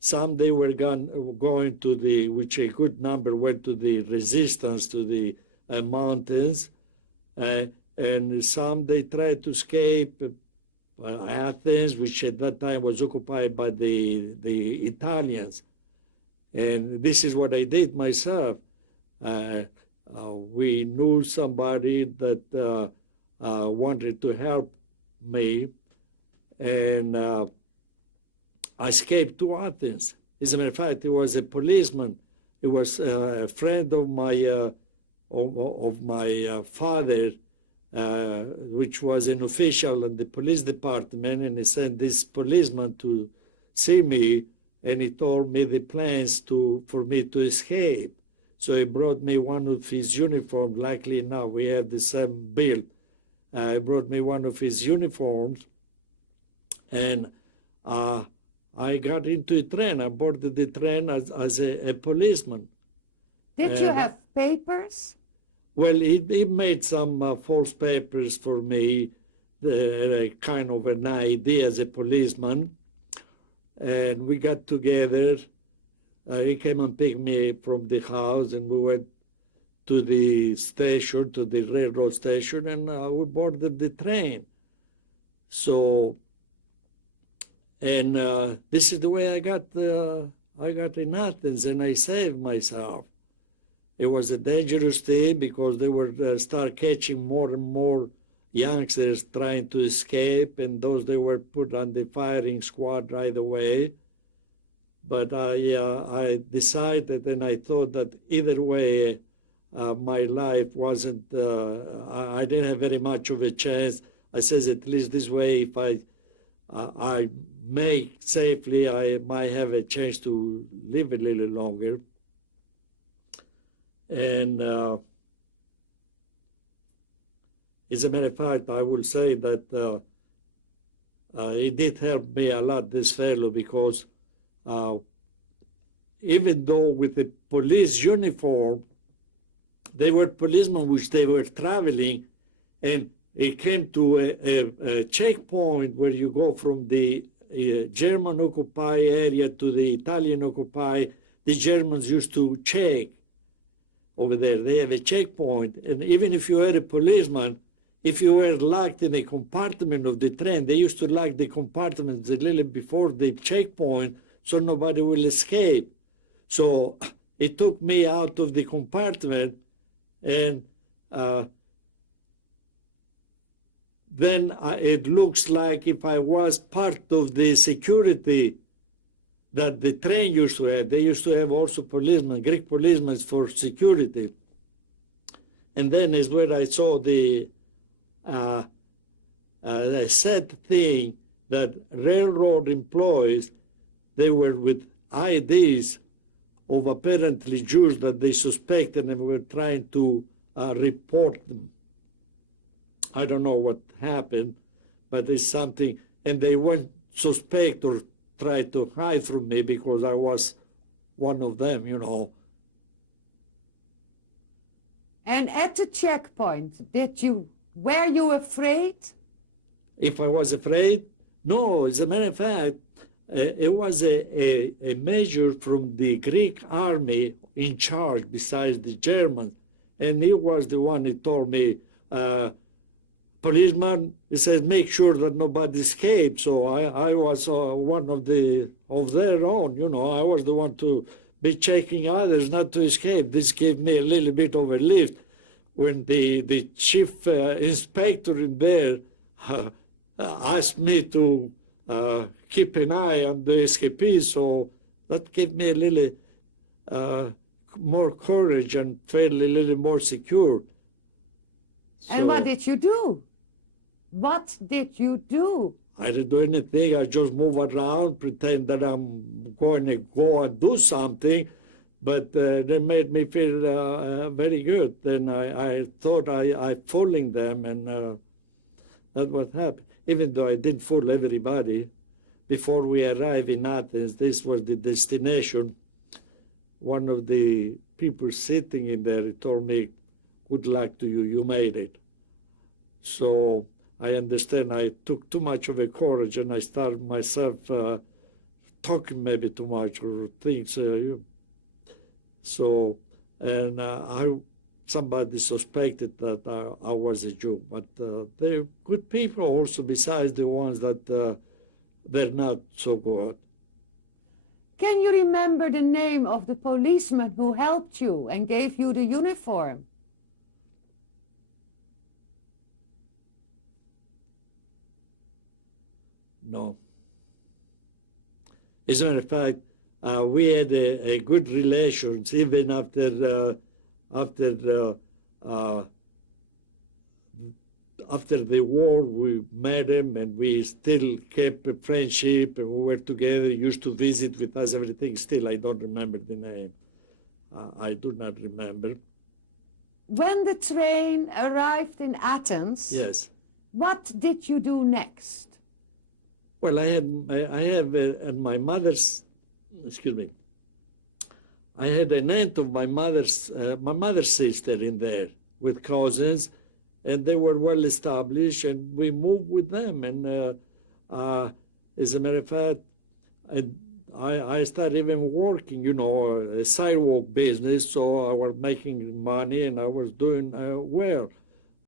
Some they were going to the, which a good number went to the resistance, to the mountains, and some they tried to escape Athens, which at that time was occupied by the Italians. And this is what I did myself. We knew somebody that wanted to help me, and I escaped to Athens. As a matter of fact, he was a policeman. He was a friend of my father, which was an official in the police department, and he sent this policeman to see me, and he told me the plans for me to escape. So he brought me one of his uniforms. Luckily enough, we have the same build. He brought me one of his uniforms, and I got into a train. I boarded the train as a policeman. Did you have papers? Well, he made some false papers for me, kind of an idea as a policeman. And we got together. He came and picked me from the house, and we went to the station, to the railroad station, and we boarded the train. So, and this is the way I got in Athens, and I saved myself. It was a dangerous thing because they were start catching more and more youngsters trying to escape, and those they were put on the firing squad right away. But I decided, and I thought that either way, my life wasn't, I didn't have very much of a chance. I says, at least this way, if I make safely, I might have a chance to live a little longer. And as a matter of fact, I will say that it did help me a lot, this fellow, because even though with the police uniform, they were policemen which they were traveling, and it came to a checkpoint where you go from the German-occupied area to the Italian-occupied. The Germans used to check over there. They have a checkpoint, and even if you were a policeman, if you were locked in a compartment of the train, they used to lock the compartments a little before the checkpoint so nobody will escape. So it took me out of the compartment, and then it looks like if I was part of the security that the train used to have. They used to have also policemen, Greek policemen for security. And then is where I saw the sad thing that railroad employees, they were with IDs of apparently Jews that they suspected and were trying to report them. I don't know what happened, but it's something, and they weren't suspect or try to hide from me because I was one of them, you know. And at the checkpoint, were you afraid? If I was afraid? No, as a matter of fact, it was a measure from the Greek army in charge besides the Germans. And he was the one who told me, policeman, he says, make sure that nobody escapes. So I was one of their own, you know. I was the one to be checking others not to escape. This gave me a little bit of a lift when the chief inspector in there asked me to keep an eye on the escapees. So that gave me a little more courage and felt a little more secure. And what did you do? What did you do? I didn't do anything. I just move around, pretend that I'm going to go and do something. But they made me feel very good. Then I thought I fooling them, and that's what happened. Even though I didn't fool everybody, before we arrived in Athens, this was the destination. One of the people sitting in there, he told me, good luck to you, you made it. So I understand I took too much of a courage, and I started myself talking maybe too much or things. And somebody suspected that I was a Jew, but they're good people also, besides the ones that they're not so good. Can you remember the name of the policeman who helped you and gave you the uniform? No. As a matter of fact, we had a good relations even after the war. We met him and we still kept a friendship and we were together, used to visit with us, everything. Still, I don't remember the name. I do not remember. When the train arrived in Athens, Yes. what did you do next? Well, I have my mother's, excuse me, I had an aunt of my mother's sister in there with cousins, and they were well established, and we moved with them. And as a matter of fact, I started even working, a sidewalk business, so I was making money and I was doing well.